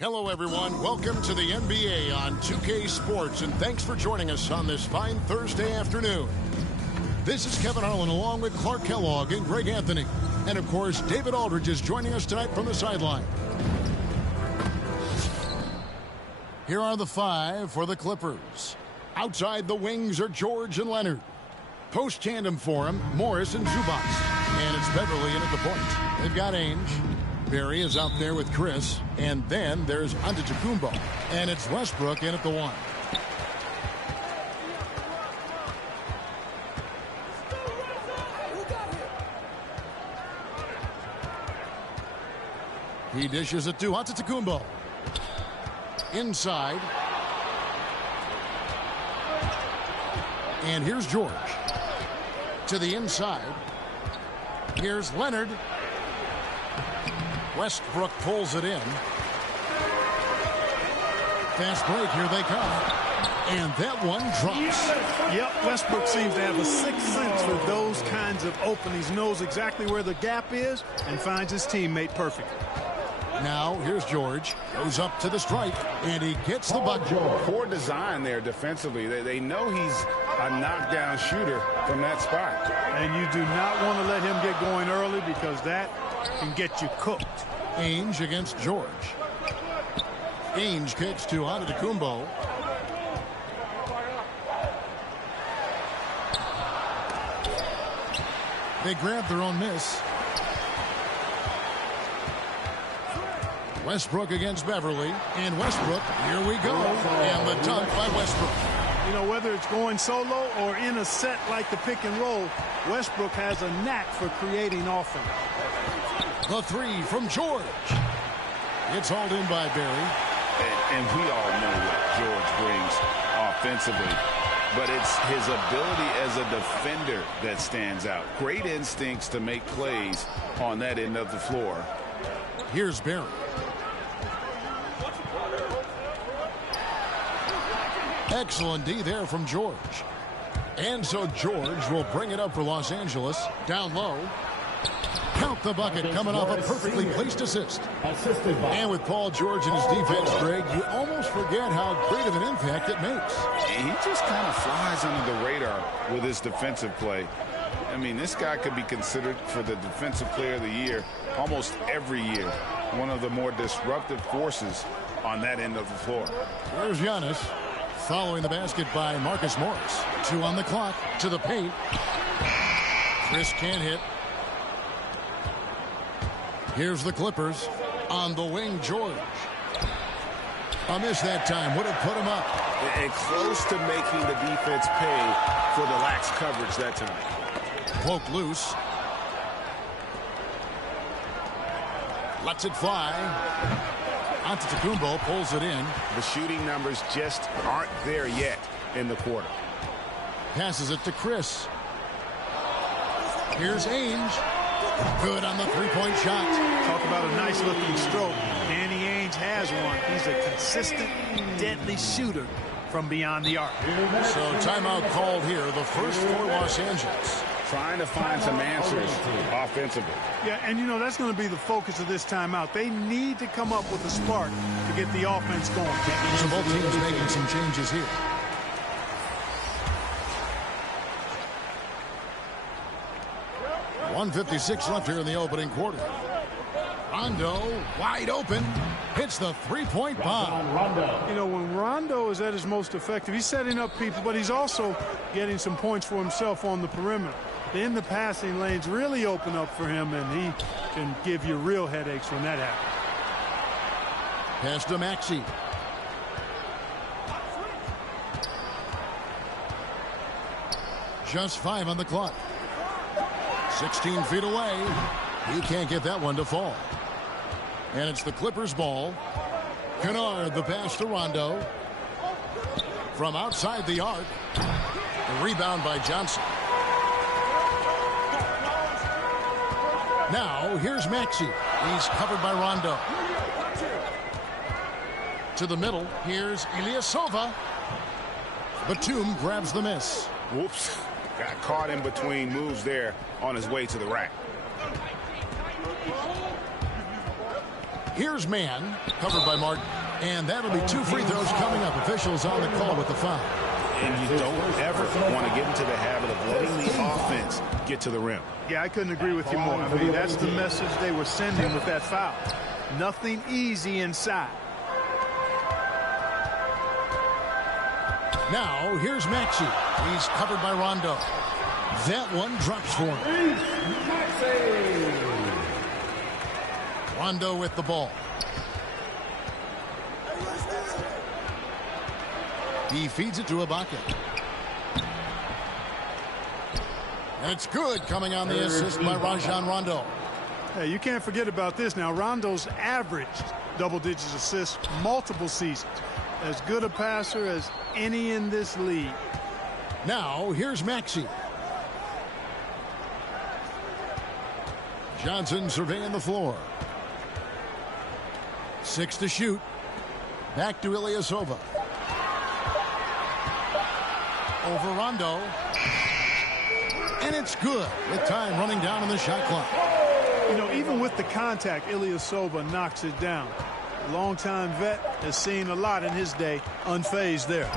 Hello, everyone. Welcome to the NBA on 2K Sports, and thanks for joining us on this fine Thursday afternoon. This is Kevin Harlan along with Clark Kellogg and Greg Anthony. And, of course, David Aldridge is joining us tonight from the sideline. Here are the five for the Clippers. Outside the wings are George and Leonard. Post tandem for him, Morris and Zubac. And it's Beverly in at the point. They've got Ainge. Barry is out there with Chris. And then there's Antetokounmpo. And it's Westbrook in at the one. He dishes it to Antetokounmpo. Inside. And here's George. To the inside. Here's Leonard. Westbrook pulls it in. Fast break, here they come. And that one drops. Yep, Westbrook seems to have a sixth sense for those kinds of openings. Knows exactly where the gap is and finds his teammate perfectly. Now, here's George. Goes up to the stripe, and he gets the bucket. Poor design there defensively. They know he's a knockdown shooter from that spot. And you do not want to let him get going early because that can get you cooked. Ainge against George. Ainge kicks to Antetokounmpo. They grab their own miss. Westbrook against Beverly. And Westbrook, here we go. And the dunk by Westbrook. You know, whether it's going solo or in a set like the pick and roll, Westbrook has a knack for creating offense. The three from George. It's hauled in by Barry. And we all know what George brings offensively. But it's his ability as a defender that stands out. Great instincts to make plays on that end of the floor. Here's Barry. Excellent D there from George. And so George will bring it up for Los Angeles. Down low. Count the bucket coming off a perfectly placed assist. And with Paul George and his defense, Greg, you almost forget how great of an impact it makes. He just kind of flies under the radar with his defensive play. I mean, this guy could be considered for the Defensive Player of the Year almost every year. One of the more disruptive forces on that end of the floor. There's Giannis. Following the basket by Marcus Morris. 2 on the clock. To the paint. Chris can't hit. Here's the Clippers. On the wing, George. A miss that time would have put him up. And close to making the defense pay for the lax coverage that time. Poke loose. Lets it fly. Antetokounmpo pulls it in. The shooting numbers just aren't there yet in the quarter. Passes it to Chris. Here's Ainge. Good on the three-point shot. Talk about a nice-looking stroke. Danny Ainge has one. He's a consistent, deadly shooter from beyond the arc. So timeout called here, the first for Los Angeles. Trying to find some answers offensively. Yeah, and you know, that's going to be the focus of this timeout. They need to come up with a spark to get the offense going. So both teams making some changes here. .156 left here in the opening quarter. Rondo, wide open, hits the three-point bomb. You know, when Rondo is at his most effective, he's setting up people, but he's also getting some points for himself on the perimeter. Then the passing lanes really open up for him, and he can give you real headaches when that happens. Pass to Maxey. Just 5 on the clock. 16 feet away. He can't get that one to fall. And it's the Clippers' ball. Kennard, the pass to Rondo. From outside the arc. The rebound by Johnson. Now, here's Maxey. He's covered by Rondo. To the middle, here's Ilyasova. Batum grabs the miss. Whoops. Got caught in between moves there on his way to the rack. Here's Mann, covered by Martin. And that'll be 2 free throws coming up. Officials on the call with the foul. And you don't ever want to get into the habit of letting the offense get to the rim. Yeah, I couldn't agree with you more. I mean, that's the message they were sending with that foul. Nothing easy inside. Now, here's Maxey. He's covered by Rondo. That one drops for him. Rondo with the ball. He feeds it to Ibaka. And it's good, coming on the assist by Rajon Rondo. Hey, you can't forget about this now. Rondo's averaged double-digit assists multiple seasons. As good a passer as any in this league. Now, here's Maxey. Johnson surveying the floor. 6 to shoot. Back to Ilyasova. Over Rondo. And it's good with time running down on the shot clock. You know, even with the contact, Ilyasova knocks it down. Longtime vet has seen a lot in his day, unfazed there.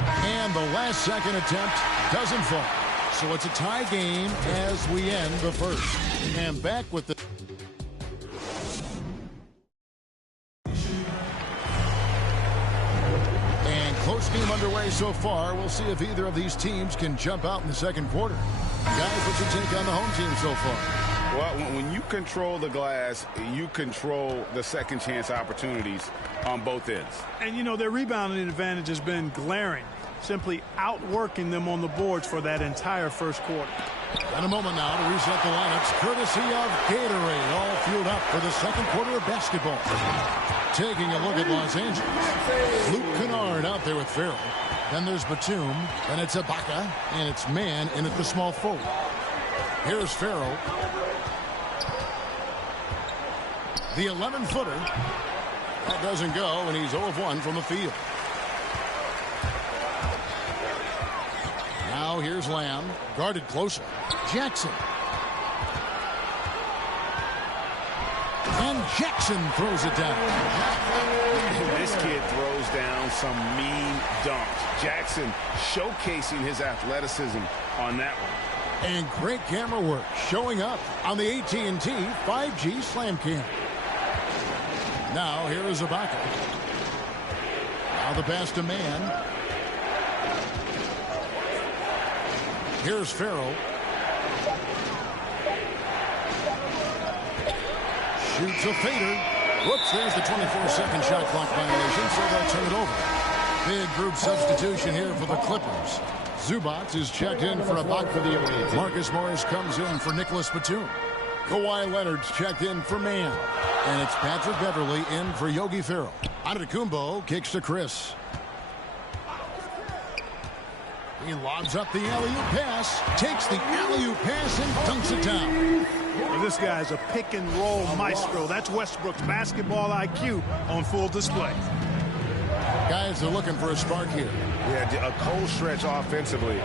And the last second attempt doesn't fall. So it's a tie game as we end the first. And back with the... And close game underway so far. We'll see if either of these teams can jump out in the second quarter. Guys, what's your take on the home team so far? Well, when you control the glass, you control the second chance opportunities on both ends. And, you know, their rebounding advantage has been glaring, simply outworking them on the boards for that entire first quarter. In a moment now to reset the lineups, courtesy of Gatorade, all fueled up for the second quarter of basketball. Taking a look at Los Angeles. Luke Kennard out there with Farrell. Then there's Batum, and it's Ibaka, and it's Mann in at the small forward. Here's Farrell. The 11-footer. That doesn't go, and he's 0 of 1 from the field. Now here's Lamb, guarded closer. Jackson. And Jackson throws it down. This kid throws down some mean dunks. Jackson showcasing his athleticism on that one. And great camera work showing up on the AT&T 5G Slam Cam. Now here is Ibaka. Now the pass to Mann. Here's Farrell. Shoots a fader. Whoops, there's the 24-second shot clock violation, so they'll turn it over. Big group substitution here for the Clippers. Zubac is checked in for Ibaka. Marcus Morris comes in for Nicholas Batum. Kawhi Leonard's checked in for Mann. And it's Patrick Beverley in for Yogi Ferrell. Antetokounmpo kicks to Chris. He lobs up the alley-oop pass, takes the alley-oop pass, and dunks it down. Well, this guy's a pick-and-roll maestro. That's Westbrook's basketball IQ on full display. Guys are looking for a spark here. Yeah, a cold stretch offensively,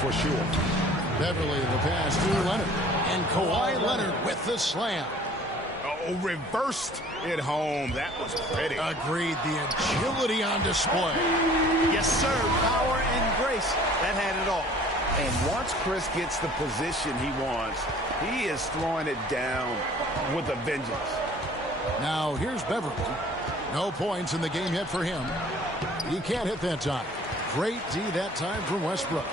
for sure. Beverley, the pass to Leonard. And Kawhi Leonard with the slam. Oh, reversed it home. That was pretty. Agreed. The agility on display. Yes, sir. Power and grace. That had it all. And once Chris gets the position he wants, he is throwing it down with a vengeance. Now, here's Beverley. No points in the game yet for him. He can't hit that time. Great D that time from Westbrook.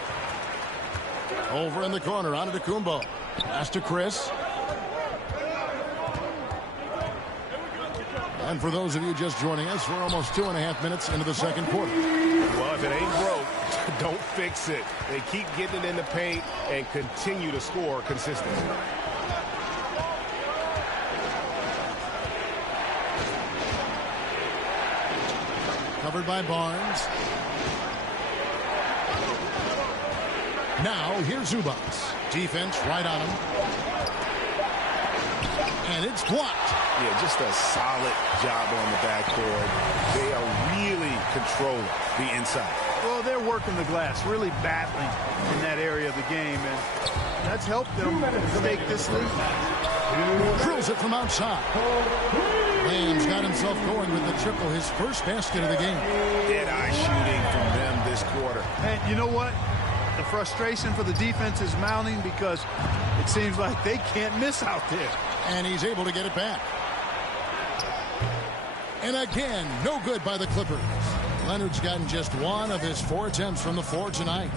Over in the corner, Antetokounmpo. Pass to Chris. And for those of you just joining us, we're almost 2.5 minutes into the second quarter. Well, if it ain't broke, don't fix it. They keep getting it in the paint and continue to score consistently. Covered by Barnes. Now, here's Zubac. Defense right on him. And it's blocked. Yeah, just a solid job on the backboard. They are really controlling the inside. Well, they're working the glass, really battling in that area of the game, and that's helped them take this lead. Drills it from outside. Lamb's got himself going with the triple, his first basket of the game. Dead-eye shooting from them this quarter. And you know what? The frustration for the defense is mounting because it seems like they can't miss out there. And he's able to get it back. And again, no good by the Clippers. Leonard's gotten just one of his 4 attempts from the floor tonight.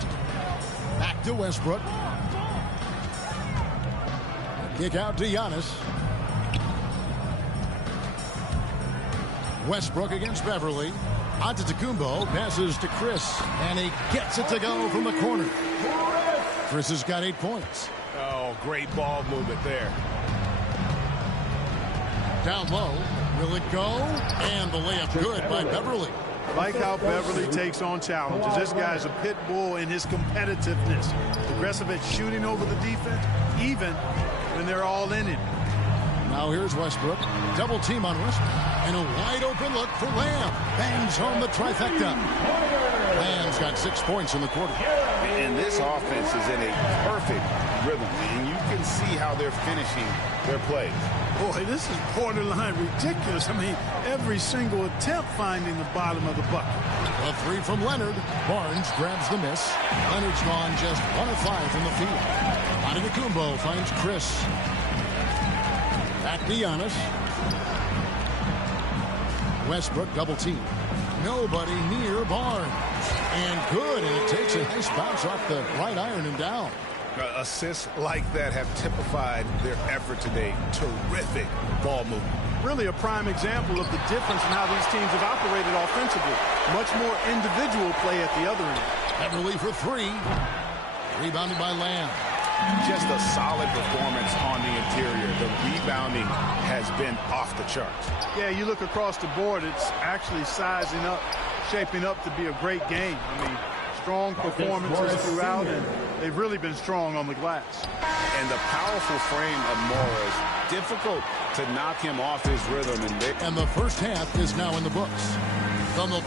Back to Westbrook. Kick out to Giannis. Westbrook against Beverley. Antetokounmpo passes to Chris, and he gets it to go from the corner. Chris has got 8 points. Oh, great ball movement there. Down low. Will it go? And the layup good by Beverley. Like how Beverley takes on challenges. This guy's a pit bull in his competitiveness. Aggressive at shooting over the defense, even when they're all in it. Now here's Westbrook. Double team on Westbrook. And a wide open look for Lamb. Bangs home the trifecta. Lamb's got 6 points in the quarter. And this offense is in a perfect rhythm. And you can see how they're finishing their plays. Boy, this is borderline ridiculous. I mean, every single attempt finding the bottom of the bucket. A 3 from Leonard. Barnes grabs the miss. Leonard's gone just 1 of 5 from the field. Antetokounmpo finds Chris. Back to Giannis. Westbrook double team. Nobody near Barnes. And good, and it takes a nice bounce off the right iron and down. Assists like that have typified their effort today. Terrific ball movement. Really a prime example of the difference in how these teams have operated offensively. Much more individual play at the other end. Beverley for 3. Rebounded by Lamb. Just a solid performance on the interior. The rebounding has been off the charts. Yeah, you look across the board, it's actually sizing up, shaping up to be a great game. I mean, strong performances throughout, and they've really been strong on the glass. And the powerful frame of Morris, difficult to knock him off his rhythm. And the first half is now in the books. From the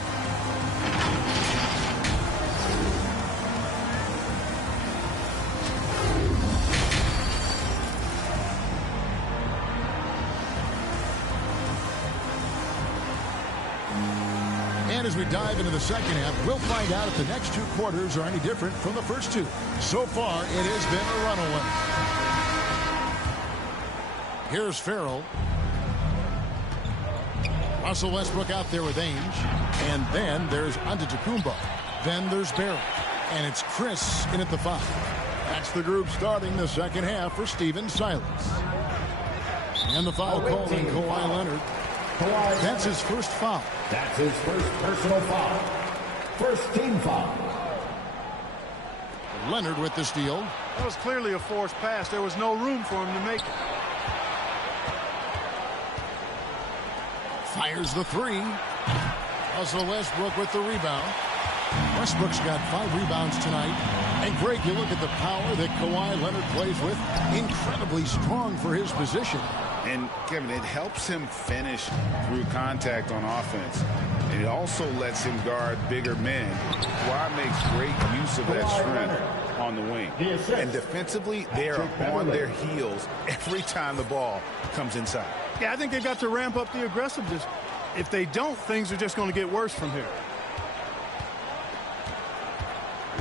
And as we dive into the second half, we'll find out if the next 2 quarters are any different from the first 2. So far, it has been a runaway. Here's Ferrell. Russell Westbrook out there with Ainge. And then there's Antetokounmpo. Then there's Barrett. And it's Chris in at the 5. That's the group starting the second half for Stephen Silas. And the foul called on Kawhi Leonard. That's his first foul. That's his first personal foul. First team foul. Leonard with the steal. That was clearly a forced pass. There was no room for him to make it. Fires the three. Russell Westbrook with the rebound. Westbrook's got 5 rebounds tonight. And Greg, you look at the power that Kawhi Leonard plays with. Incredibly strong for his position. And, Kevin, it helps him finish through contact on offense. And it also lets him guard bigger men. Kawhi makes great use of that strength on the wing. And defensively, they are on their heels every time the ball comes inside. Yeah, I think they've got to ramp up the aggressiveness. If they don't, things are just going to get worse from here.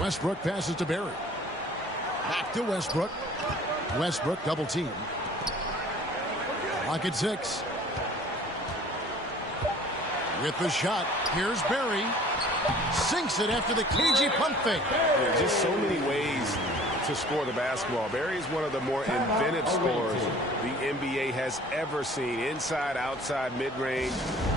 Westbrook passes to Barry. Back to Westbrook. Westbrook double team. Lock at 6. With the shot, here's Barry. Sinks it after the cagey pump fake. Yeah, just so many ways to score the basketball. Barry is one of the more inventive scorers the NBA has ever seen. Inside, outside, mid-range.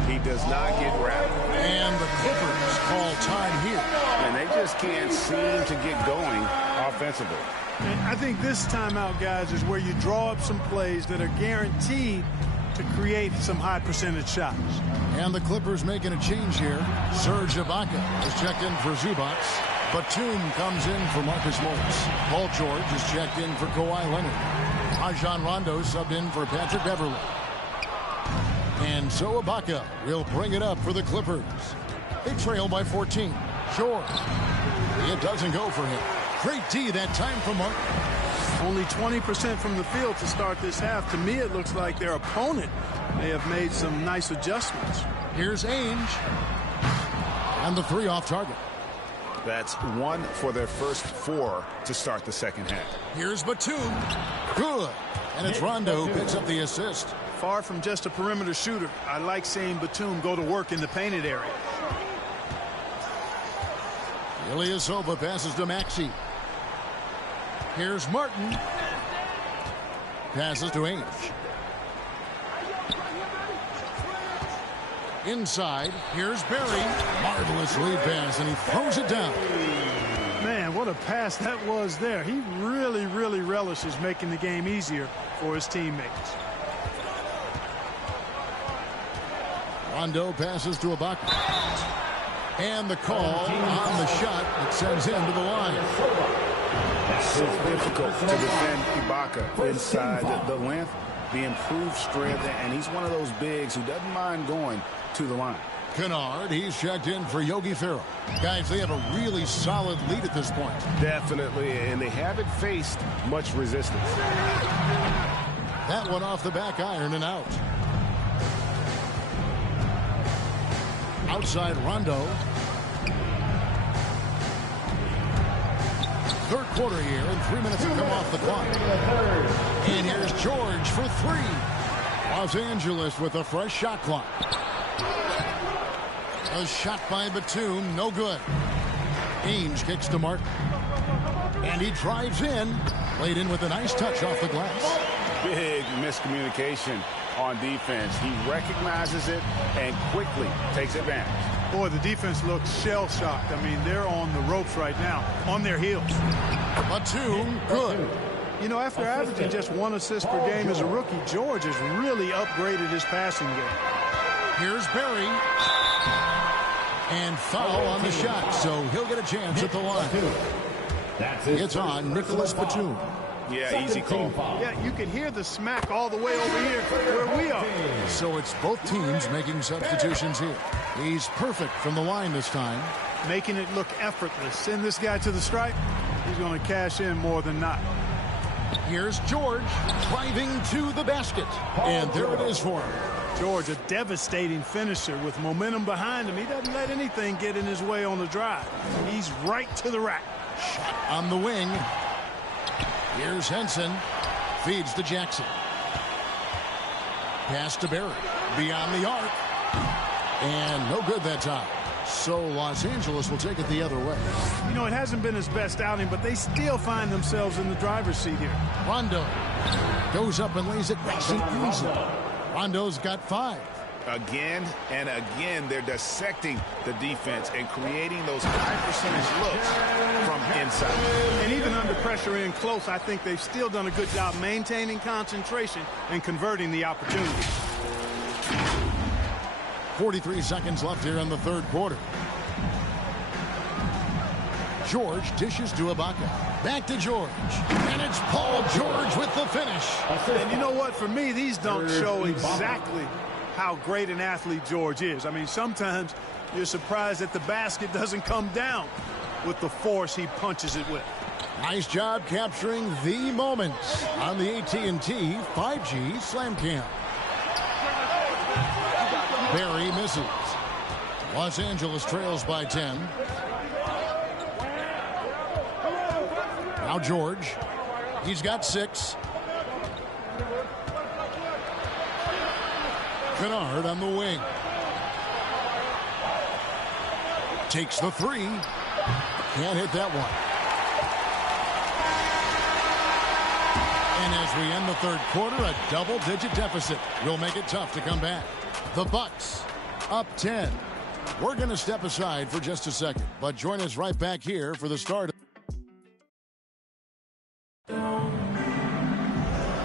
He does not get wrapped. And the Clippers call time here. And they just can't seem to get going offensively. And I think this timeout, guys, is where you draw up some plays that are guaranteed to create some high percentage shots. And the Clippers making a change here. Serge Ibaka is checked in for Zubac. Batum comes in for Marcus Morris. Paul George is checked in for Kawhi Leonard. Rajon Rondo subbed in for Patrick Beverley. And so Ibaka will bring it up for the Clippers. They trail by 14. George. It doesn't go for him. Great D that time from Martin. Only 20% from the field to start this half. To me, it looks like their opponent may have made some nice adjustments. Here's Ainge. And the 3 off target. That's 1 for their first 4 to start the second half. Here's Batum. Good. And it's Rondo who picks up the assist. Far from just a perimeter shooter, I like seeing Batum go to work in the painted area. Ilyasova passes to Maxey. Here's Martin. Passes to Ainge. Inside, here's Barry. Marvelous lead pass, and he throws it down. Man, what a pass that was there. He really, really relishes making the game easier for his teammates. Rondo passes to Ibaka. And the call on the shot that sends him to the line. So difficult to defend Ibaka inside the length, the improved strength, and he's one of those bigs who doesn't mind going to the line. Kennard, he's checked in for Yogi Ferrell. Guys, they have a really solid lead at this point. Definitely, and they haven't faced much resistance. That one off the back iron and out. Outside Rondo. Third quarter here, and 3 minutes have come off the clock. And here's George for 3. Los Angeles with a fresh shot clock. A shot by Batum, no good. Ainge kicks to Martin. And he drives in. Laid in with a nice touch off the glass. Big miscommunication on defense. He recognizes it and quickly takes advantage. Boy, the defense looks shell-shocked. I mean, they're on the ropes right now, on their heels. Batum, good. You know, after averaging just 1 assist per game as a rookie, George has really upgraded his passing game. Here's Barry. And foul on the shot, so he'll get a chance at the line. It's on Nicholas Batum. Yeah, easy call. Yeah, you can hear the smack all the way over here where we are. So it's both teams making substitutions here. He's perfect from the line this time. Making it look effortless. Send this guy to the stripe. He's going to cash in more than not. Here's George driving to the basket. And there it is for him. George, a devastating finisher with momentum behind him. He doesn't let anything get in his way on the drive. He's right to the rack. Shot on the wing. Here's Henson. Feeds to Jackson. Pass to Barry. Beyond the arc. And no good that time. So Los Angeles will take it the other way. You know, it hasn't been his best outing, but they still find themselves in the driver's seat here. Rondo goes up and lays it nice and easy. Rondo's got 5. Again and again, they're dissecting the defense and creating those high percentage looks from inside. And even under pressure in close, I think they've still done a good job maintaining concentration and converting the opportunities. 43 seconds left here in the third quarter. George dishes to Ibaka. Back to George. And it's Paul George with the finish. And you know what? For me, these dunks show exactly how great an athlete George is. I mean, sometimes you're surprised that the basket doesn't come down with the force he punches it with. Nice job capturing the moments on the AT&T 5G Slam Cam. Barry misses. Los Angeles trails by 10. Now George. He's got 6. Kennard on the wing. Takes the 3. Can't hit that one. And as we end the third quarter, a double-digit deficit will make it tough to come back. The Bucks up 10. We're going to step aside for just a second, but join us right back here for the start.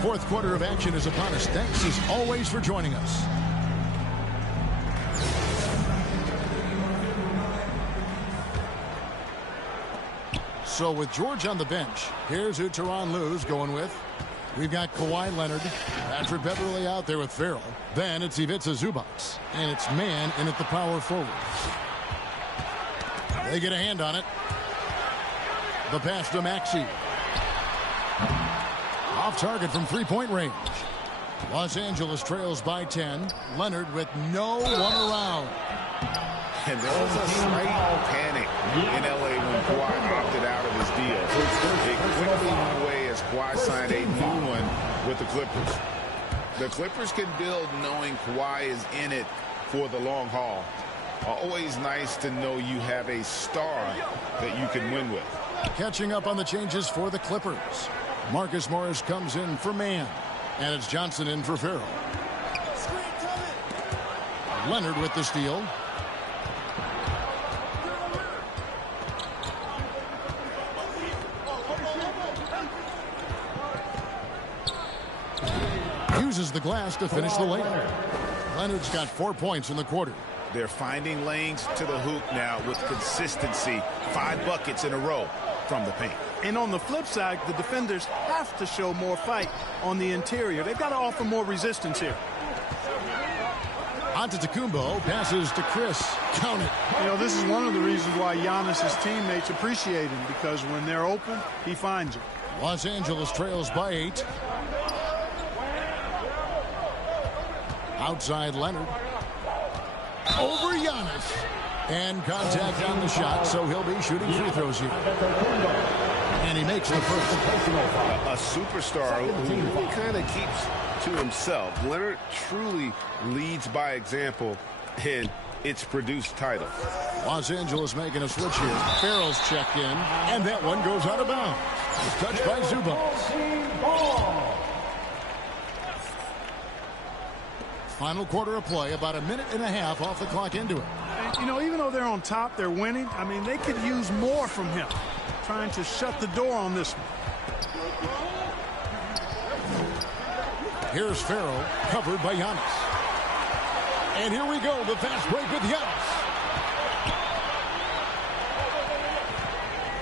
Fourth quarter of action is upon us. Thanks as always for joining us. So with George on the bench, here's who Tyronn Lue's going with. We've got Kawhi Leonard, Patrick Beverley out there with Farrell. Then it's Ivica Zubac, and it's man in at the power forwards. They get a hand on it. The pass to Maxey. Off target from three-point range. Los Angeles trails by 10. Leonard with no one around. And there was a slight panic in L.A. when Kawhi opted out of his deal. It quickly went away as Kawhi signed a new one with the Clippers. The Clippers can build knowing Kawhi is in it for the long haul. Always nice to know you have a star that you can win with. Catching up on the changes for the Clippers. Marcus Morris comes in for Mann. And it's Johnson in for Farrell. Leonard with the steal. Uses the glass to finish the layup. Leonard's got 4 points in the quarter. They're finding lanes to the hoop now with consistency. 5 buckets in a row from the paint. And on the flip side, the defenders have to show more fight on the interior. They've got to offer more resistance here. Antetokounmpo passes to Chris. Count it. You know, this is one of the reasons why Giannis's teammates appreciate him, because when they're open, he finds it. Los Angeles trails by 8. Outside Leonard. Over Giannis. And contact on the shot, so he'll be shooting free throws here. And he makes the first. A superstar who really kind of keeps to himself. Leonard truly leads by example, and it's produced titles. Los Angeles making a switch here. Farrell's checked in, and that one goes out of bounds. It's touched by Zubac. Final quarter of play, about a minute and a half off the clock into it. And, you know, even though they're on top, they're winning. I mean, they could use more from him, trying to shut the door on this one. Here's Farrell, covered by Giannis. And here we go, the fast break with Giannis.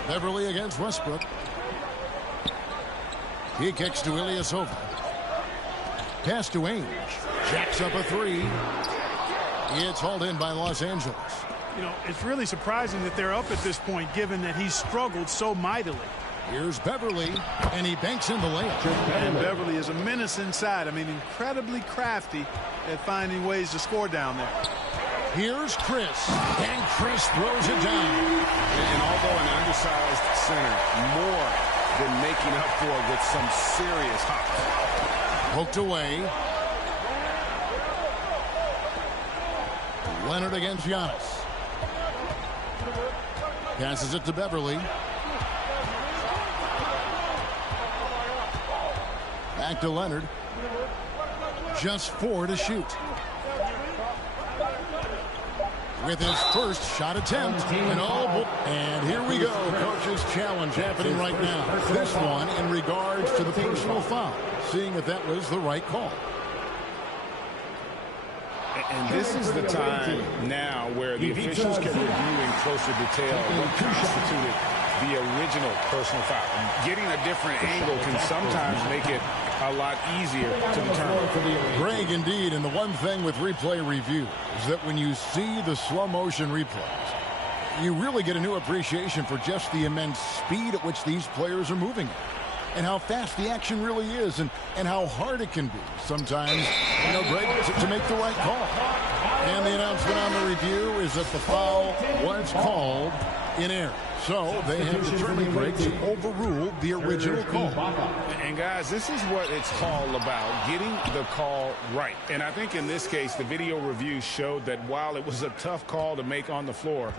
Beverly against Westbrook. He kicks to Ilyasova. Pass to Ainge. Jacks up a 3. It's hauled in by Los Angeles. You know, it's really surprising that they're up at this point, given that he's struggled so mightily. Here's Beverly, and he banks in the layup. And Beverly is a menace inside. I mean, incredibly crafty at finding ways to score down there. Here's Chris, and Chris throws it down. And although an undersized center, more than making up for it with some serious hops. Poked away. Leonard against Giannis. Passes it to Beverly. Back to Leonard. Just 4 to shoot. with his first shot attempt. And here we go. Coach's challenge happening right now. This one in regards to the personal foul. Seeing if that was the right call. And this is the time now where the officials can review in closer detail what constituted the original personal foul. Getting a different angle can sometimes make it a lot easier to determine. Greg, indeed, and the one thing with replay review is that when you see the slow motion replays, you really get a new appreciation for just the immense speed at which these players are moving and how fast the action really is and how hard it can be sometimes, Greg, to make the right call. And the announcement on the review is that the foul was called in error. So they have determined, Greg, to overrule the original call. And guys, this is what it's all about, getting the call right. And I think in this case, the video review showed that while it was a tough call to make on the floor,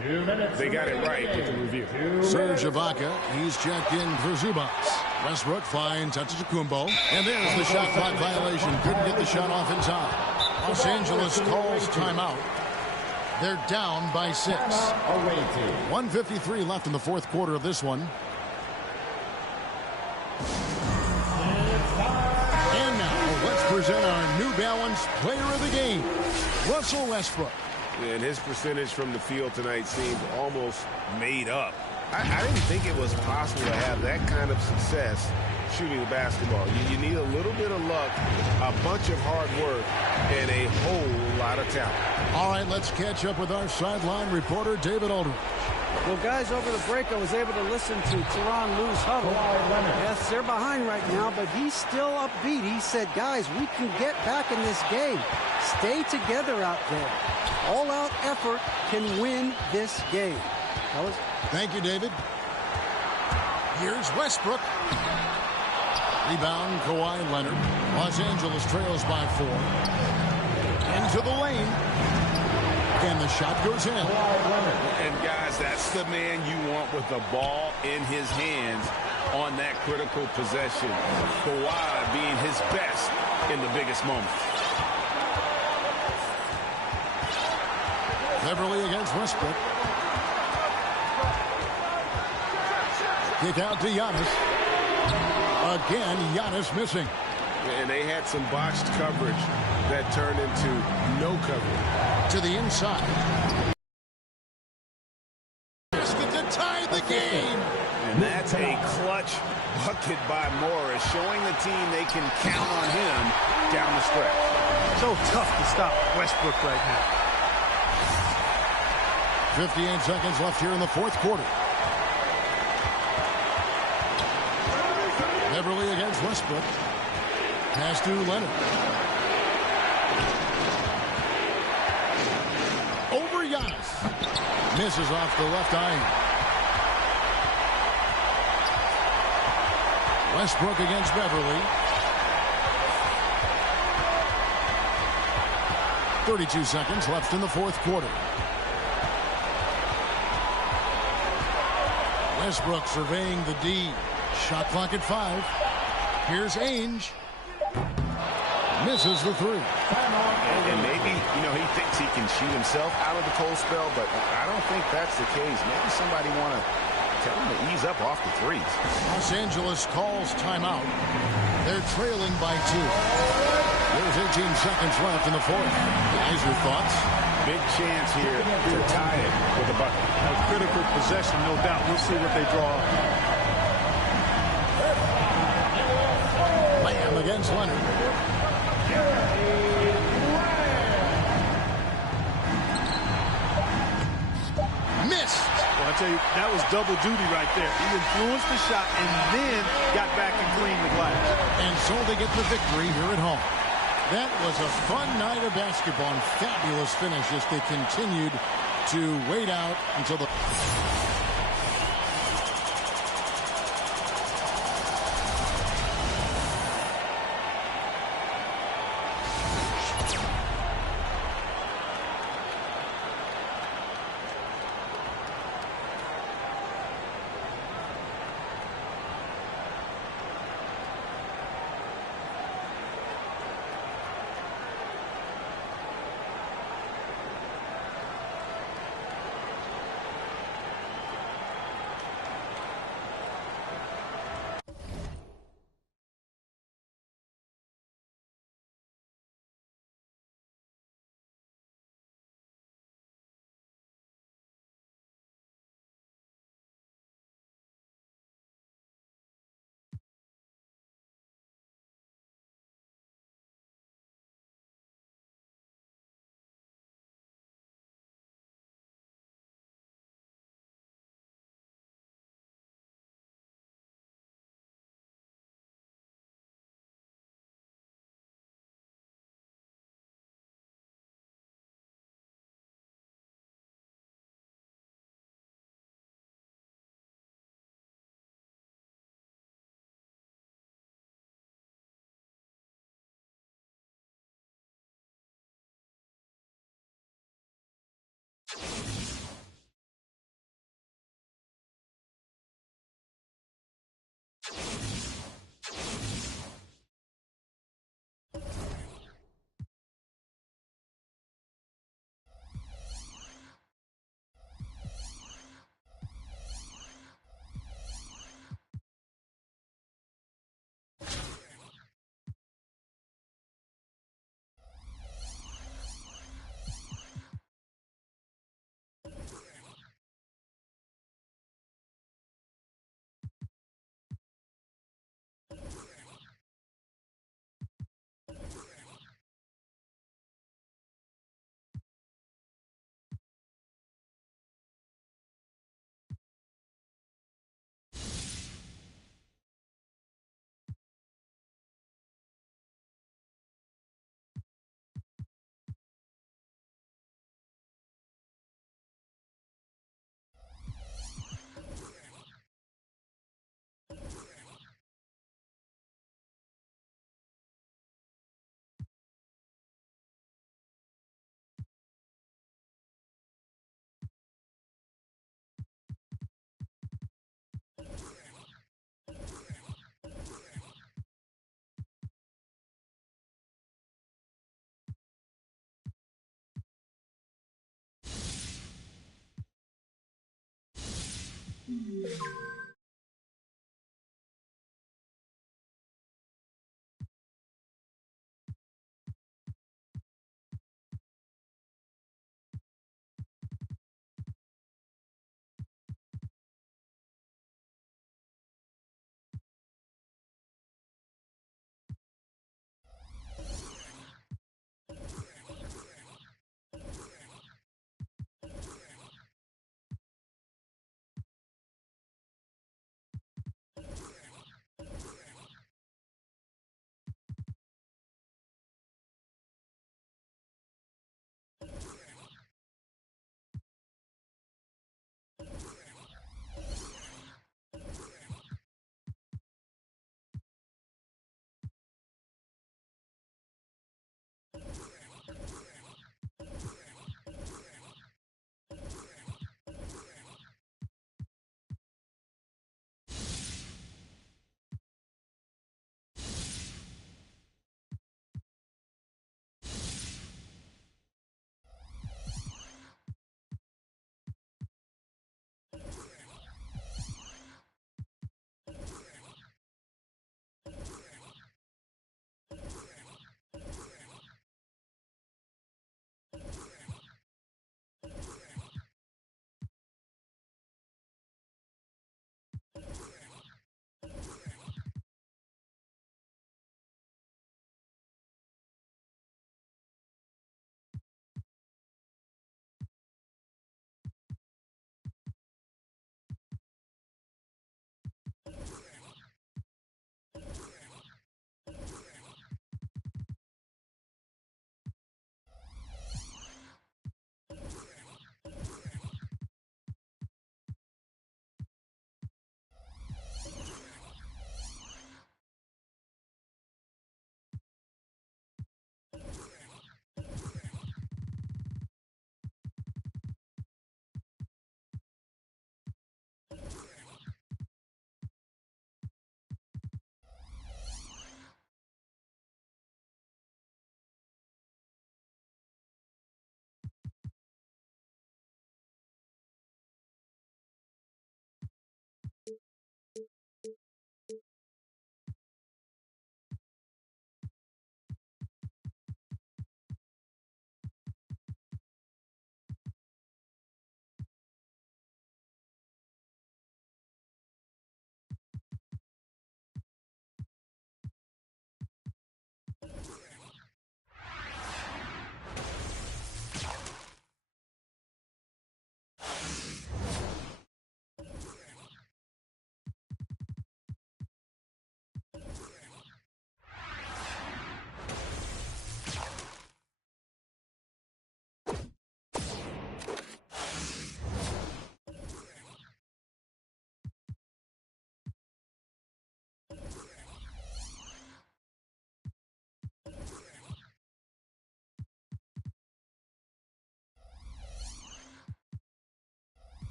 they got it right with the review. Serge Ibaka, he's checked in for Zubats. Westbrook finds Antetokounmpo, and there's the shot clock violation. Couldn't get the shot off in time. Los Angeles calls timeout. They're down by 6. 1:53 left in the fourth quarter of this one. And now let's present our New Balance Player of the Game, Russell Westbrook. And his percentage from the field tonight seemed almost made up. I didn't think it was possible to have that kind of success shooting the basketball. You need a little bit of luck, a bunch of hard work, and a whole lot of talent. All right, let's catch up with our sideline reporter, David Aldridge. Well, guys, over the break, I was able to listen to Teron Lue's huddle. Yes, they're behind right now, but he's still upbeat. He said, guys, we can get back in this game. Stay together out there. All-out effort can win this game. Thank you, David. Here's Westbrook. Rebound, Kawhi Leonard. Los Angeles trails by 4. Into the lane. And the shot goes in. And, guys, that's the man you want with the ball in his hands on that critical possession. Kawhi being his best in the biggest moment. Beverly against Westbrook. Kick out to Giannis. Again, Giannis missing. And they had some botched coverage that turned into no coverage. To the inside. To tie the game. And that's a clutch bucket by Morris, showing the team they can count on him down the stretch. So tough to stop Westbrook right now. 58 seconds left here in the fourth quarter. Beverly against Westbrook. Pass to Leonard. Over Giannis. Misses off the left iron. Westbrook against Beverly. 32 seconds left in the fourth quarter. Westbrook surveying the D. Shot clock at 5. Here's Ainge. Misses the 3. And maybe, he thinks he can shoot himself out of the cold spell, but I don't think that's the case. Maybe somebody want to tell him to ease up off the threes. Los Angeles calls timeout. They're trailing by 2. There's 18 seconds left in the fourth. Guys, your thoughts? Big chance here to tie it with a bucket. A critical possession, no doubt. We'll see what they draw up. Lamb against Leonard. Missed. Well, I tell you, that was double duty right there. He influenced the shot and then got back and cleaned the glass. And so they get the victory here at home. That was a fun night of basketball and fabulous finish as they continued to wait out until the...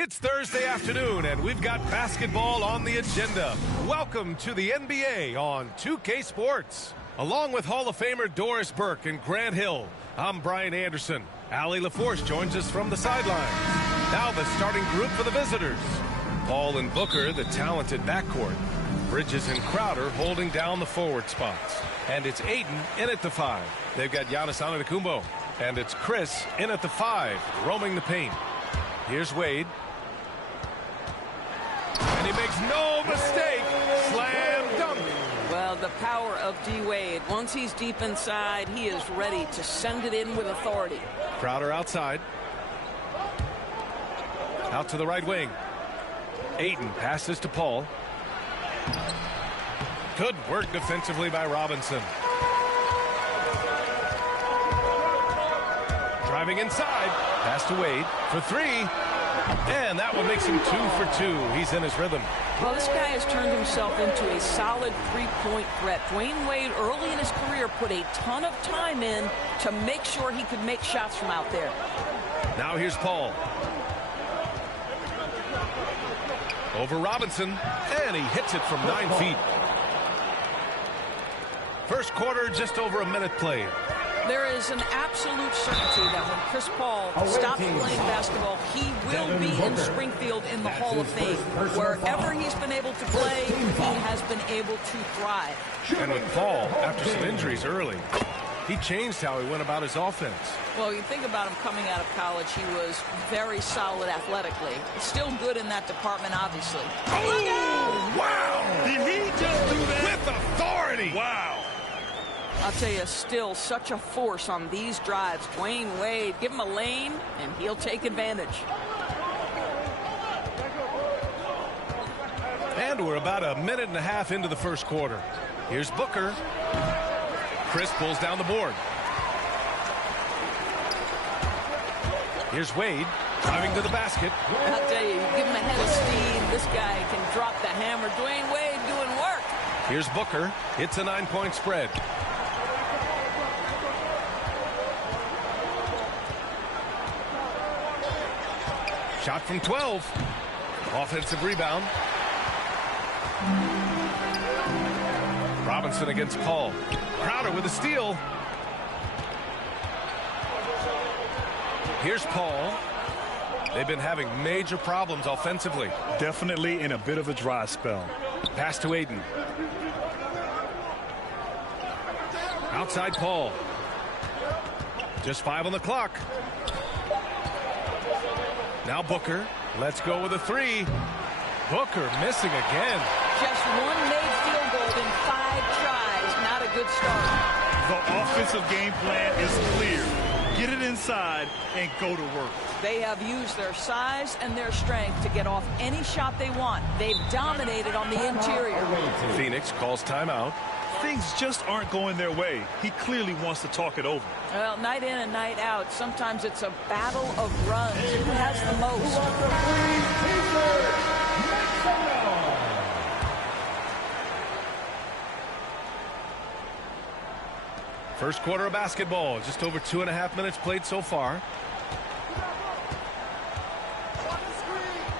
It's Thursday afternoon, and we've got basketball on the agenda. Welcome to the NBA on 2K Sports. Along with Hall of Famer Doris Burke and Grant Hill, I'm Brian Anderson. Allie LaForce joins us from the sidelines. Now the starting group for the visitors. Paul and Booker, the talented backcourt. Bridges and Crowder holding down the forward spots. And it's Ayton in at the 5. They've got Giannis Antetokounmpo. And it's Chris in at the 5, roaming the paint. Here's Wade. And he makes no mistake. Slam dunk. Well, the power of D. Wade. Once he's deep inside, he is ready to send it in with authority. Crowder outside. Out to the right wing. Ayton passes to Paul. Good work defensively by Robinson. Driving inside. Pass to Wade for three. And that one makes him 2 for 2. He's in his rhythm. Well, this guy has turned himself into a solid three-point threat. Dwayne Wade, early in his career, put a ton of time in to make sure he could make shots from out there. Now here's Paul. Over Robinson, and he hits it from 9 feet. First quarter, just over a minute played. There is an absolute certainty that when Chris Paul stops playing basketball, he will be in Springfield in the Hall of Fame. Wherever he's been able to play, he has been able to thrive. And with Paul, after some injuries early, he changed how he went about his offense. Well, you think about him coming out of college, he was very solid athletically. Still good in that department, obviously. Oh, wow! Did he just do that? With authority! Wow! I'll tell you, still such a force on these drives. Dwayne Wade, give him a lane, and he'll take advantage. And we're about a minute and a half into the first quarter. Here's Booker. Chris pulls down the board. Here's Wade driving to the basket. I'll tell you, give him a head of steam. This guy can drop the hammer. Dwayne Wade doing work. Here's Booker. It's a 9-point spread. Shot from 12. Offensive rebound. Robinson against Paul. Crowder with a steal. Here's Paul. They've been having major problems offensively. Definitely in a bit of a dry spell. Pass to Aiden. Outside Paul. Just 5 on the clock. Now Booker. Let's go with a 3. Booker missing again. Just one made field goal in 5 tries. Not a good start. The offensive game plan is clear. Get it inside and go to work. They have used their size and their strength to get off any shot they want. They've dominated on the interior. Phoenix calls timeout. Things just aren't going their way. He clearly wants to talk it over. Well, night in and night out, sometimes it's a battle of runs. Who has the most? First quarter of basketball. Just over 2.5 minutes played so far.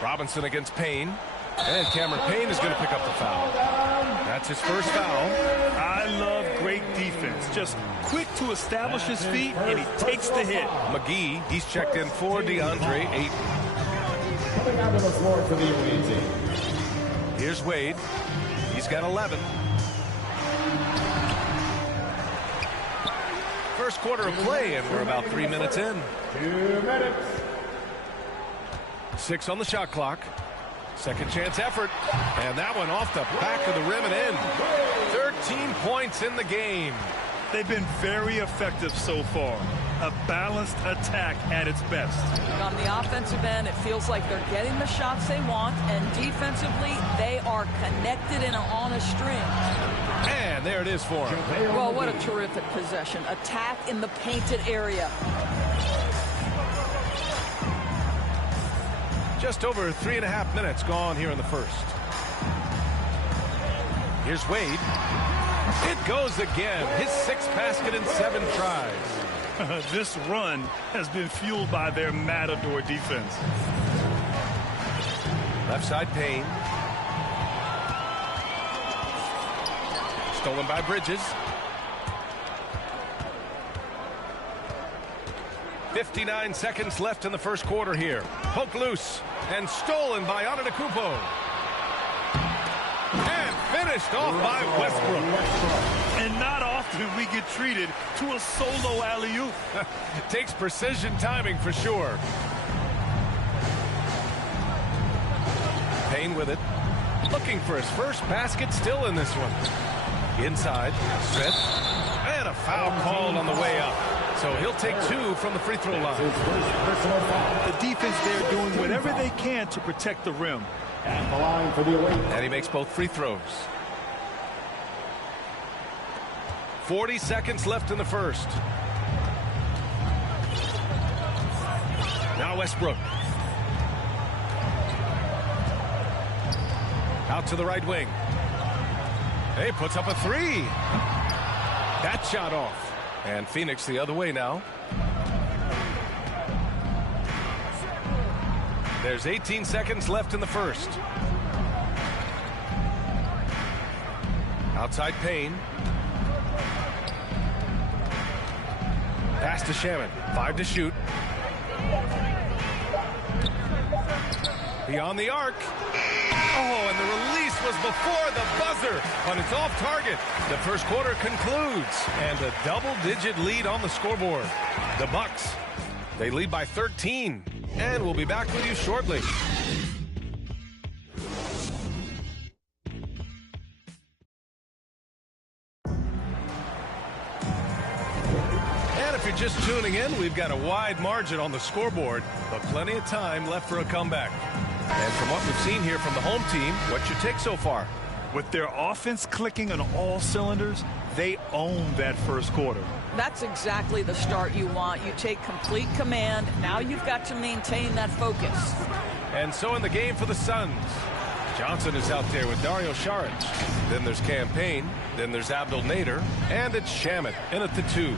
Robinson against Payne. And Cameron Payne is going to pick up the foul. That's his first foul. I love great defense. Just quick to establish his feet, and he takes the hit. McGee, he's checked in for DeAndre Ayton. Coming out to the floor for the away team. Here's Wade. He's got 11. First quarter of play, and we're about 3 minutes in. 2 minutes. 6 on the shot clock. Second chance effort. And that one off the back of the rim and in. 13 points in the game. They've been very effective so far. A balanced attack at its best. On the offensive end, it feels like they're getting the shots they want, and defensively, they are connected and on a string. And there it is for him. Well, what a terrific possession. Attack in the painted area. Just over 3.5 minutes gone here in the first. Here's Wade. It goes again. His 6th basket in 7 tries. This run has been fueled by their matador defense. Left side Payne. Stolen by Bridges. 59 seconds left in the first quarter here. Poked loose and stolen by Antetokounmpo. And finished off by Westbrook. And not often we get treated to a solo alley-oop. Takes precision timing for sure. Payne with it. Looking for his first basket still in this one. Inside. Smith. And a foul called on the way up. So he'll take 2 from the free throw line. The defense there doing whatever they can to protect the rim. At the line for the away. And he makes both free throws. 40 seconds left in the first. Now Westbrook. Out to the right wing. Hey, puts up a three. That shot off. And Phoenix the other way now. There's 18 seconds left in the first. Outside Payne. Pass to Shaman. 5 to shoot. Beyond the arc. Oh, and the release was before the buzzer, but it's off target. The first quarter concludes, and a double-digit lead on the scoreboard. The Bucks, they lead by 13, and we'll be back with you shortly. And if you're just tuning in, we've got a wide margin on the scoreboard, but plenty of time left for a comeback. And from what we've seen here from the home team, what's your take so far? With their offense clicking on all cylinders, they own that first quarter. That's exactly the start you want. You take complete command. Now you've got to maintain that focus. And so in the game for the Suns, Johnson is out there with Dario Saric. Then there's Cam Payne. Then there's Abdel Nader. And it's Shamet in at the 2.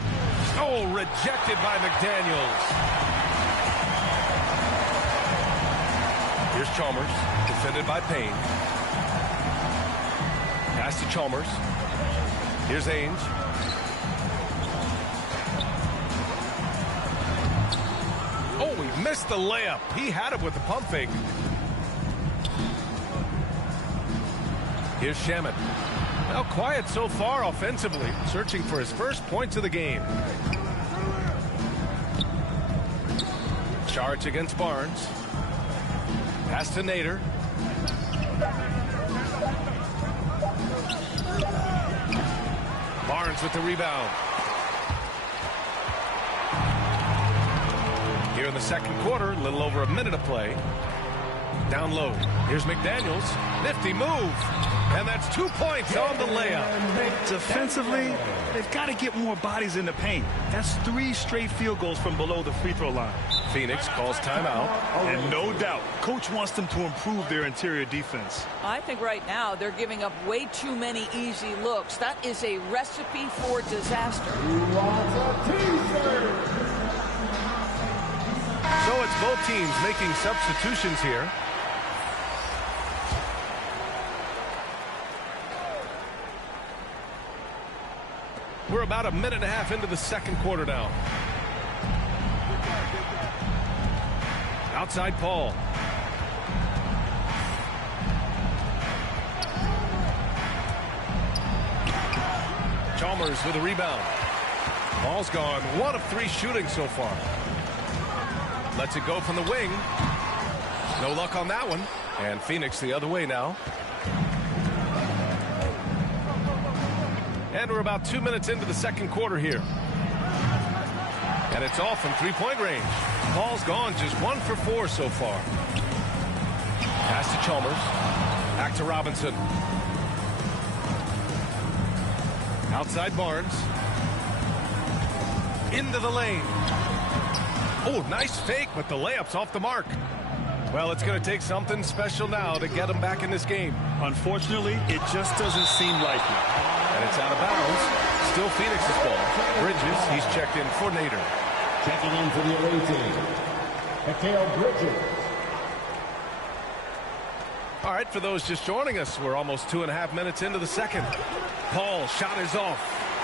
Oh, rejected by McDaniels. Here's Chalmers, defended by Payne. Pass to Chalmers. Here's Ainge. Oh, he missed the layup. He had it with the pump fake. Here's Shamet. Now quiet so far offensively, searching for his first points of the game. Charge against Barnes. Pass to Nader. Barnes with the rebound. Here in the second quarter, a little over a minute of play. Down low. Here's McDaniels. Nifty move. And that's 2 points on the layup. Defensively, they've got to get more bodies in the paint. That's 3 straight field goals from below the free throw line. Phoenix calls timeout. And no doubt, coach wants them to improve their interior defense. I think right now they're giving up way too many easy looks. That is a recipe for disaster. So it's both teams making substitutions here. We're about a minute and a half into the second quarter now. Outside Paul. Chalmers with a rebound. Ball's gone. 1 of 3 shooting so far. Lets it go from the wing. No luck on that one. And Phoenix the other way now. And we're about 2 minutes into the second quarter here. And it's off from 3-point range. Ball's gone, just 1 for 4 so far. Pass to Chalmers. Back to Robinson. Outside Barnes. Into the lane. Oh, nice fake, but the layup's off the mark. Well, it's going to take something special now to get them back in this game. Unfortunately, it just doesn't seem likely. And it's out of bounds. Still Phoenix's ball. Bridges, he's checked in for Nader. Checking in for the away team, Mikal Bridges. All right, for those just joining us, we're almost 2.5 minutes into the second. Paul, shot is off.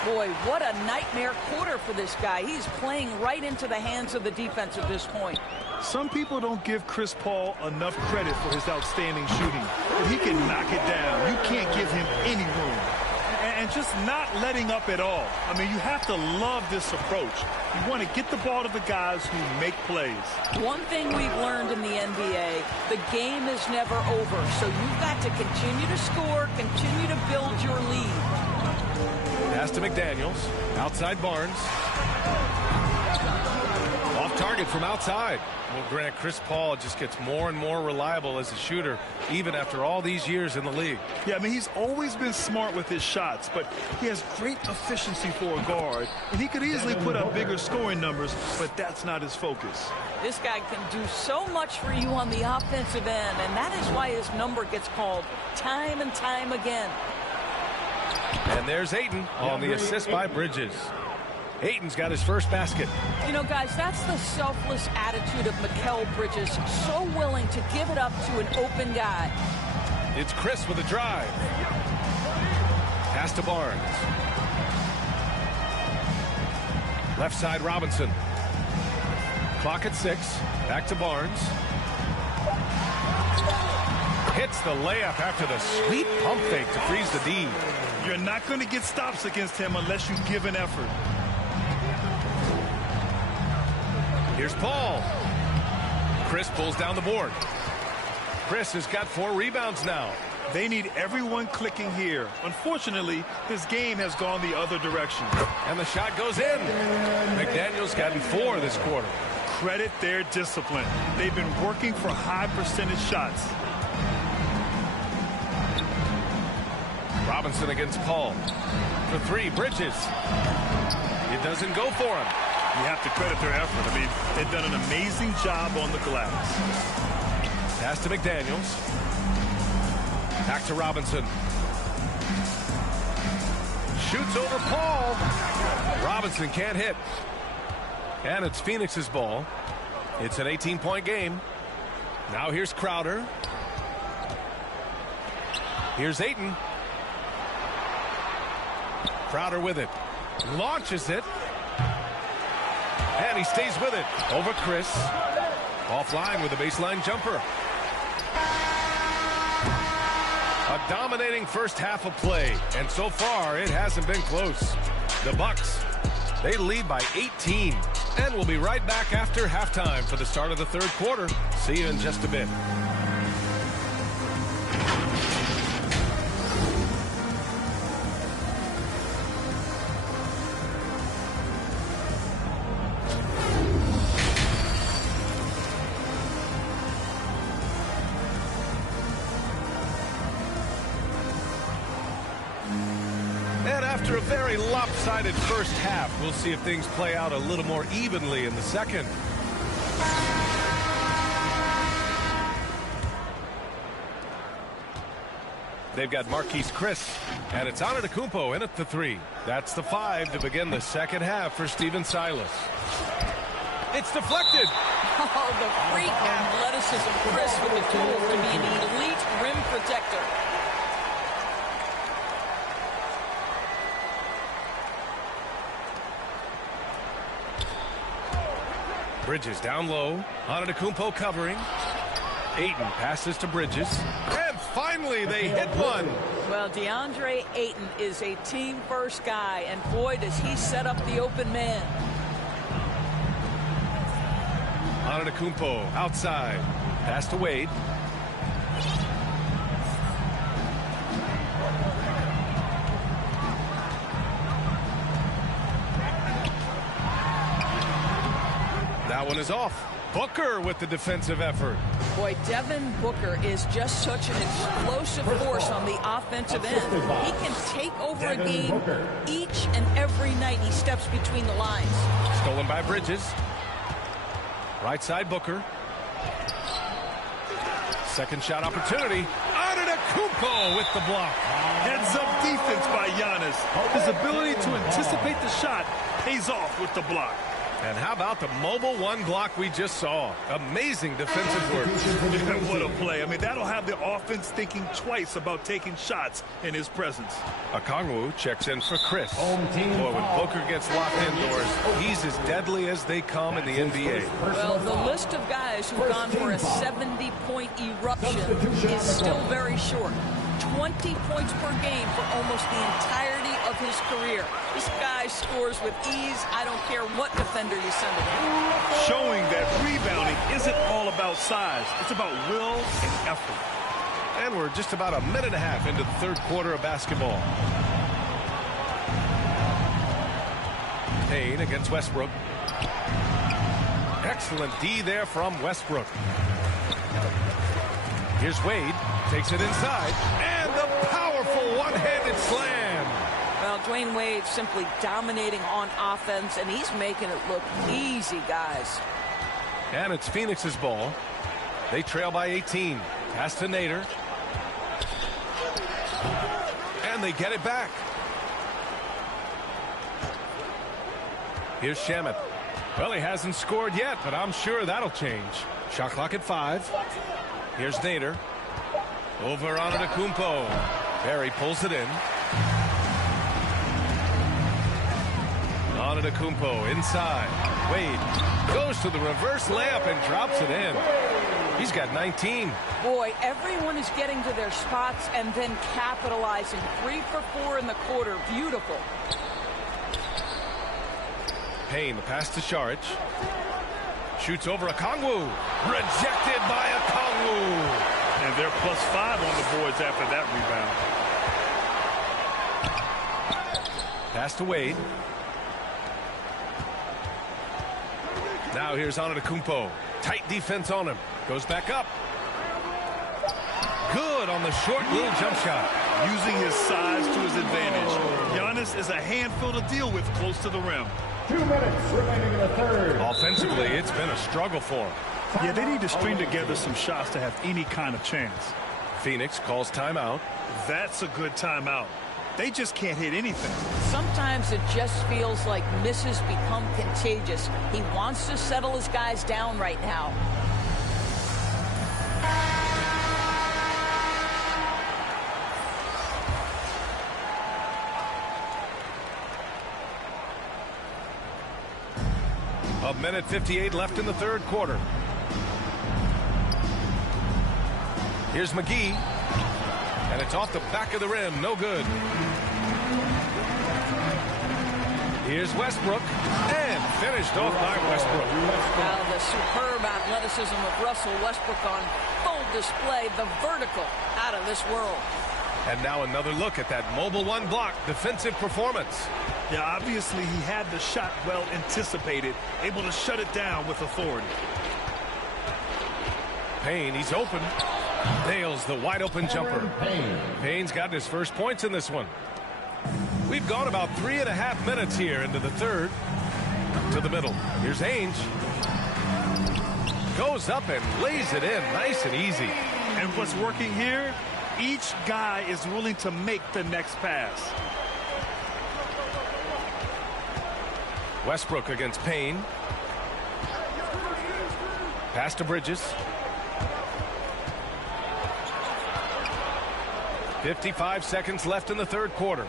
Boy, what a nightmare quarter for this guy. He's playing right into the hands of the defense at this point. Some people don't give Chris Paul enough credit for his outstanding shooting, but he can knock it down. You can't give him any room. And just not letting up at all. I mean, you have to love this approach. You want to get the ball to the guys who make plays. One thing we've learned in the NBA, the game is never over. So you've got to continue to score, continue to build your lead. Pass to McDaniels. Outside Barnes. Off target from outside. Well, Grant, Chris Paul just gets more and more reliable as a shooter, even after all these years in the league. Yeah, I mean, he's always been smart with his shots, but he has great efficiency for a guard, and he could easily put up bigger scoring numbers, but that's not his focus. This guy can do so much for you on the offensive end, and that is why his number gets called time and time again. And there's Ayton on the assist by Bridges. Ayton's got his first basket. You know, guys, that's the selfless attitude of Mikal Bridges. So willing to give it up to an open guy. It's Chris with a drive. Pass to Barnes. Left side, Robinson. Clock at 6. Back to Barnes. Hits the layup after the sweet pump fake to freeze the D. You're not going to get stops against him unless you give an effort. Here's Paul. Chris pulls down the board. Chris has got 4 rebounds now. They need everyone clicking here. Unfortunately, his game has gone the other direction. And the shot goes in. McDaniel's gotten 4 this quarter. Credit their discipline. They've been working for high percentage shots. Robinson against Paul. For 3, Bridges. It doesn't go for him. You have to credit their effort. I mean, they've done an amazing job on the glass. Pass to McDaniels. Back to Robinson. Shoots over Paul. Robinson can't hit. And it's Phoenix's ball. It's an 18-point game. Now here's Crowder. Here's Ayton. Crowder with it. Launches it. And he stays with it. Over Chris. Offline with a baseline jumper. A dominating first half of play. And so far, it hasn't been close. The Bucks, they lead by 18. And we'll be right back after halftime for the start of the third quarter. See you in just a bit. After a very lopsided first half, we'll see if things play out a little more evenly in the second. They've got Marquise Chris, and it's Antetokounmpo in at the 3. That's the 5 to begin the second half for Stephen Silas. It's deflected. Oh, the freak athleticism of Chris with the tools to be an elite rim protector. Bridges down low. Antetokounmpo covering. Ayton passes to Bridges. And finally, they hit one. Well, DeAndre Ayton is a team-first guy, and boy, does he set up the open man. Antetokounmpo outside. Pass to Wade. That one is off. Booker with the defensive effort. Boy, Devin Booker is just such an explosive force on the offensive end. He can take over a game each and every night he steps between the lines. Stolen by Bridges. Right side Booker. Second shot opportunity. Antetokounmpo with the block. Heads-up defense by Giannis. His ability to anticipate the shot pays off with the block. And how about the mobile 1 block we just saw? Amazing defensive work. What a play. I mean, that'll have the offense thinking twice about taking shots in his presence. Okongwu checks in for Chris. Boy, when Booker gets locked indoors, he's as deadly as they come in the NBA. Well, the list of guys who've gone for a 70-point eruption is still very short. 20 points per game for almost the entirety of his career. This guy scores with ease. I don't care what defender you send it in. Showing that rebounding isn't all about size. It's about will and effort. And we're just about a minute and a half into the third quarter of basketball. Payne against Westbrook. Excellent D there from Westbrook. Here's Wade. Takes it inside. And the powerful one-handed slam. Well, Dwayne Wade simply dominating on offense, and he's making it look easy, guys. And it's Phoenix's ball. They trail by 18. Pass to Nader. And they get it back. Here's Shamet. Well, he hasn't scored yet, but I'm sure that'll change. Shot clock at 5. Here's Nader. Over on Antetokounmpo. Barry pulls it in. Antetokounmpo inside. Wade goes to the reverse layup and drops it in. He's got 19. Boy, everyone is getting to their spots and then capitalizing. 3 for 4 in the quarter. Beautiful. Payne, the pass to Saric. Shoots over Okongwu. Rejected by Okongwu. And they're +5 on the boards after that rebound. Pass to Wade. Now here's Antetokounmpo. Tight defense on him. Goes back up. Good on the short little jump shot. Using his size to his advantage. Giannis is a handful to deal with close to the rim. 2 minutes remaining in the third. Offensively, it's been a struggle for him. Yeah, they need to string together some shots to have any kind of chance. Phoenix calls timeout. That's a good timeout. They just can't hit anything. Sometimes it just feels like misses become contagious. He wants to settle his guys down right now. A minute 58 left in the third quarter. Here's McGee. And it's off the back of the rim. No good. Here's Westbrook. And finished off by Westbrook. Now the superb athleticism of Russell Westbrook on full display. The vertical out of this world. And now another look at that mobile one block defensive performance. Yeah, obviously he had the shot well anticipated, able to shut it down with authority. Payne, he's open. Nails the wide open jumper. Payne's gotten his first points in this one. We've gone about 3.5 minutes here into the third. To the middle. Here's Ainge. Goes up and lays it in nice and easy. And what's working here? Each guy is willing to make the next pass. Westbrook against Payne. Pass to Bridges. 55 seconds left in the third quarter.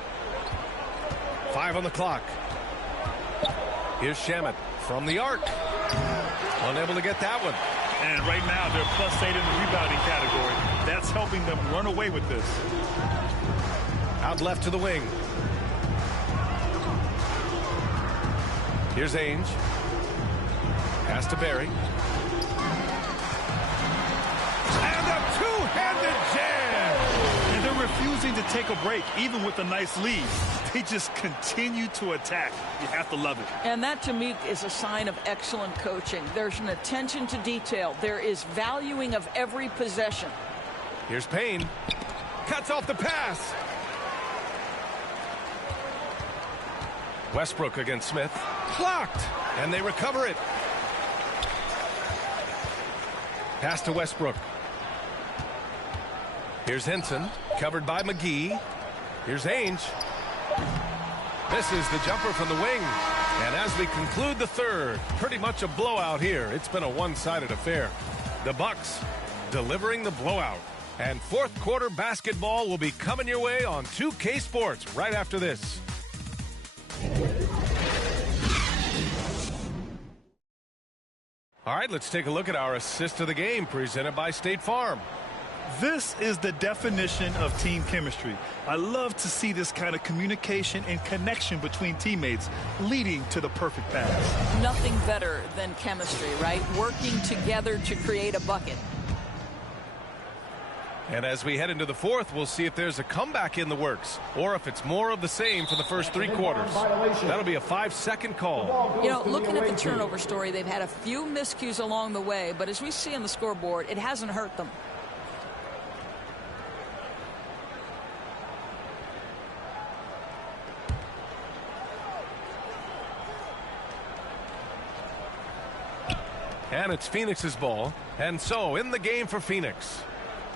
5 on the clock. Here's Shamet from the arc. Unable to get that one. And right now they're +8 in the rebounding category. That's helping them run away with this. Out left to the wing. Here's Ainge. Pass to Barry. And a two-handed jam. And they're refusing to take a break, even with a nice lead. They just continue to attack. You have to love it. And that, to me, is a sign of excellent coaching. There's an attention to detail. There is valuing of every possession. Here's Payne. Cuts off the pass. Westbrook against Smith. Blocked. And they recover it. Pass to Westbrook. Here's Henson. Covered by McGee. Here's Ainge. Misses the jumper from the wing. And as we conclude the third, pretty much a blowout here. It's been a one-sided affair. The Bucks delivering the blowout. And fourth quarter basketball will be coming your way on 2K Sports right after this. All right, let's take a look at our assist of the game presented by State Farm. This is the definition of team chemistry. I love to see this kind of communication and connection between teammates leading to the perfect pass. Nothing better than chemistry, right? Working together to create a bucket. And as we head into the fourth, we'll see if there's a comeback in the works or if it's more of the same for the first 3 quarters. That'll be a 5-second call. You know, looking at the turnover story, they've had a few miscues along the way, but as we see on the scoreboard, it hasn't hurt them. And it's Phoenix's ball. And so in the game for Phoenix,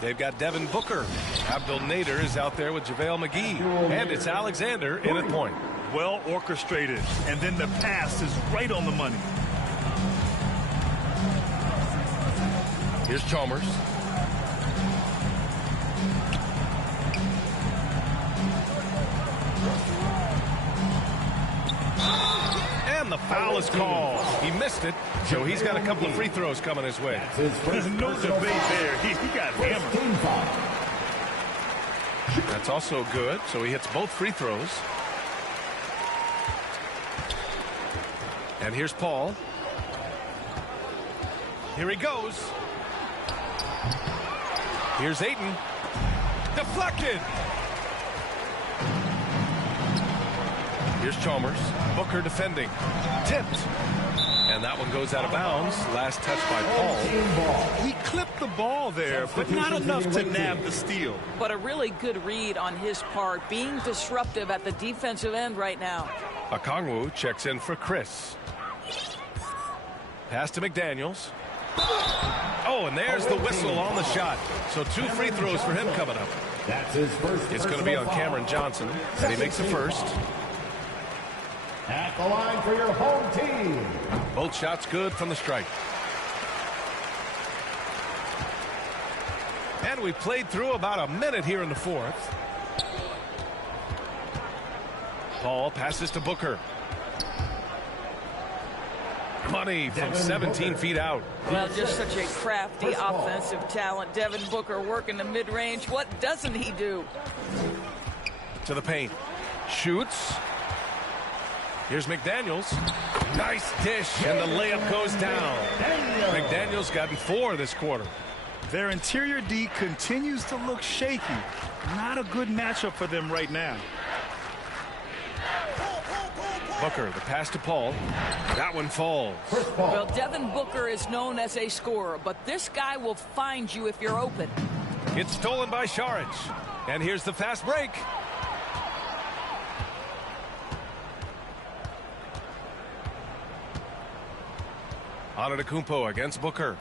they've got Devin Booker. Abdul Nader is out there with JaVale McGee. And it's Alexander in at point. Well orchestrated. And then the pass is right on the money. Here's Chalmers. And the foul is called. He missed it, so he's got a couple of free throws coming his way. There's no debate there. He got hammered. That's also good, so he hits both free throws. And here's Paul. Here he goes. Here's Ayton. Deflected. Here's Chalmers. Booker defending. Tipped. And that one goes out of bounds. Last touch by Paul. He clipped the ball there, but not enough to nab the steal. But a really good read on his part, being disruptive at the defensive end right now. Okongwu checks in for Chris. Pass to McDaniels. Oh, and there's the whistle on the shot. So 2 free throws for him coming up. That's his first. It's going to be on Cameron Johnson, and he makes the first. At the line for your home team. Both shots good from the stripe. And we played through about a minute here in the fourth. Paul passes to Booker. Money from 17 feet out. Well, just such a crafty offensive talent. Devin Booker working the mid-range. What doesn't he do? To the paint. Shoots. Here's McDaniels. Nice dish, and the layup goes down. McDaniels gotten 4 this quarter. Their interior D continues to look shaky. Not a good matchup for them right now. Booker, the pass to Paul. That one falls. Well, Devin Booker is known as a scorer, but this guy will find you if you're open. It's stolen by Saric. And here's the fast break. Antetokounmpo against Booker.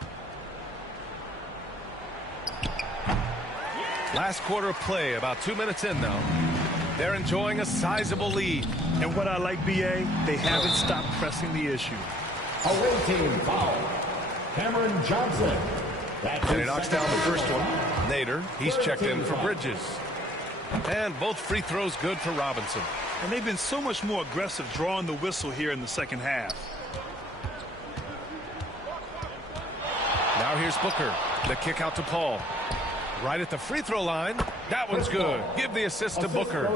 Last quarter of play, about 2 minutes in now. They're enjoying a sizable lead. And what I like, B.A., they haven't stopped pressing the issue. Away team foul. Cameron Johnson. And he knocks down the first one. Nader, he's checked in for Bridges. And both free throws good for Robinson. And they've been so much more aggressive drawing the whistle here in the second half. Now here's Booker. The kick out to Paul. Right at the free throw line. That one's good. Give the assist to Booker.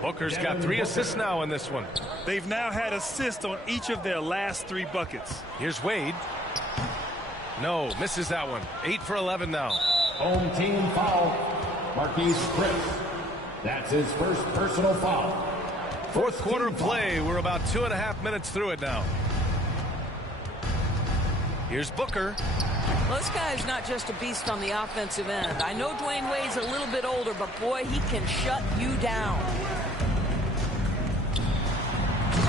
Booker's got 3 assists now in this one. They've now had assists on each of their last 3 buckets. Here's Wade. No, misses that one. 8 for 11 now. Home team foul. Marquise Chris. That's his first personal foul. Fourth quarter of play. We're about 2.5 minutes through it now. Here's Booker. Well, this guy's not just a beast on the offensive end. I know Dwayne Wade's a little bit older, but boy, he can shut you down.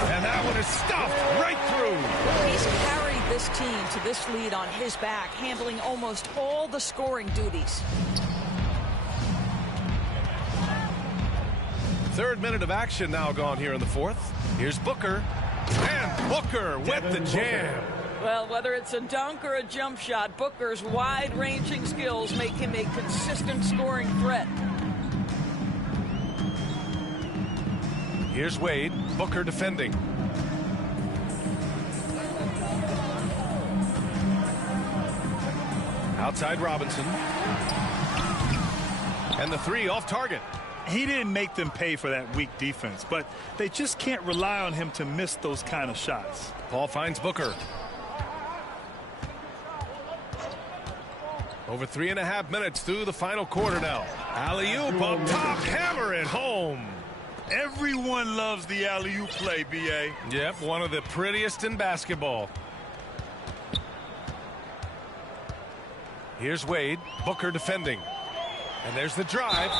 And that one is stuffed right through. He's carried this team to this lead on his back, handling almost all the scoring duties. Third minute of action now gone here in the fourth. Here's Booker. And Booker with the jam. Well, whether it's a dunk or a jump shot, Booker's wide-ranging skills make him a consistent scoring threat. Here's Wade. Booker defending. Outside Robinson. And the 3 off target. He didn't make them pay for that weak defense, but they just can't rely on him to miss those kind of shots. Paul finds Booker. Over 3.5 minutes through the final quarter now. Alley-oop up top, hammer it home. Everyone loves the alley-oop play, B.A. Yep, one of the prettiest in basketball. Here's Wade. Booker defending. And there's the drive.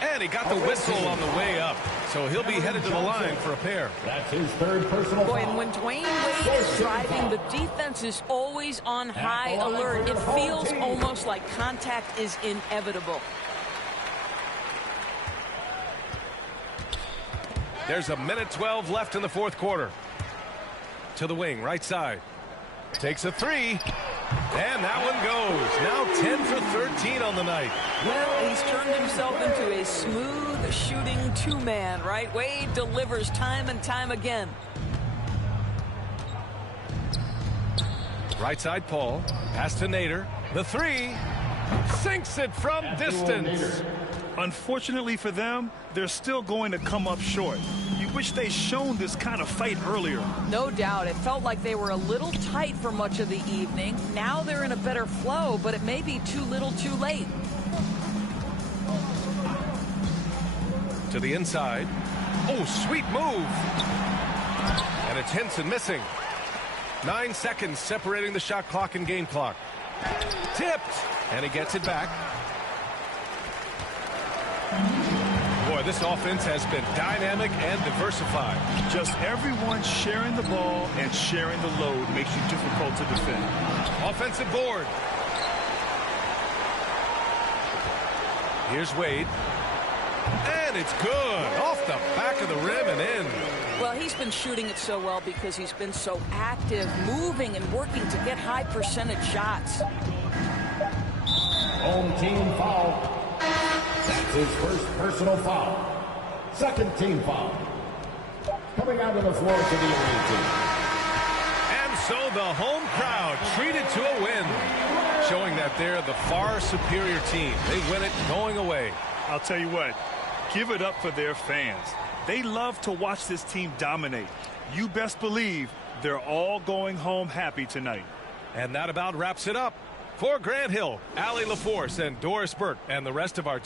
And he got the whistle on the way up. So he'll be headed to the line for a pair. That's his third personal foul. Boy, and when Dwayne Wade is driving, the defense is always on high alert. It feels almost like contact is inevitable. There's 1:12 left in the fourth quarter. To the wing, right side. Takes a three. And that one goes. Now 10 for 13 on the night. Well, he's turned himself into a smooth shooting two-man, right? Wade delivers time and time again. Right side, Paul. Pass to Nader. The three. Sinks it from distance. Unfortunately for them, they're still going to come up short. You wish they'd shown this kind of fight earlier. No doubt. It felt like they were a little tight for much of the evening. Now they're in a better flow, but it may be too little too late. To the inside. Oh, sweet move. And it's Henson missing. 9 seconds separating the shot clock and game clock. Tipped. And he gets it back. Boy, this offense has been dynamic and diversified. Just everyone sharing the ball and sharing the load makes you difficult to defend. Offensive board. Here's Wade. And it's good. Off the back of the rim and in. Well, he's been shooting it so well because he's been so active, moving and working to get high percentage shots. Home team foul. That's his first personal foul. Second team foul. Coming out of the floor to the away team. And so the home crowd treated to a win, showing that they're the far superior team. They win it going away. I'll tell you what, give it up for their fans. They love to watch this team dominate. You best believe they're all going home happy tonight. And that about wraps it up. For Grant Hill, Allie LaForce, and Doris Burke, and the rest of our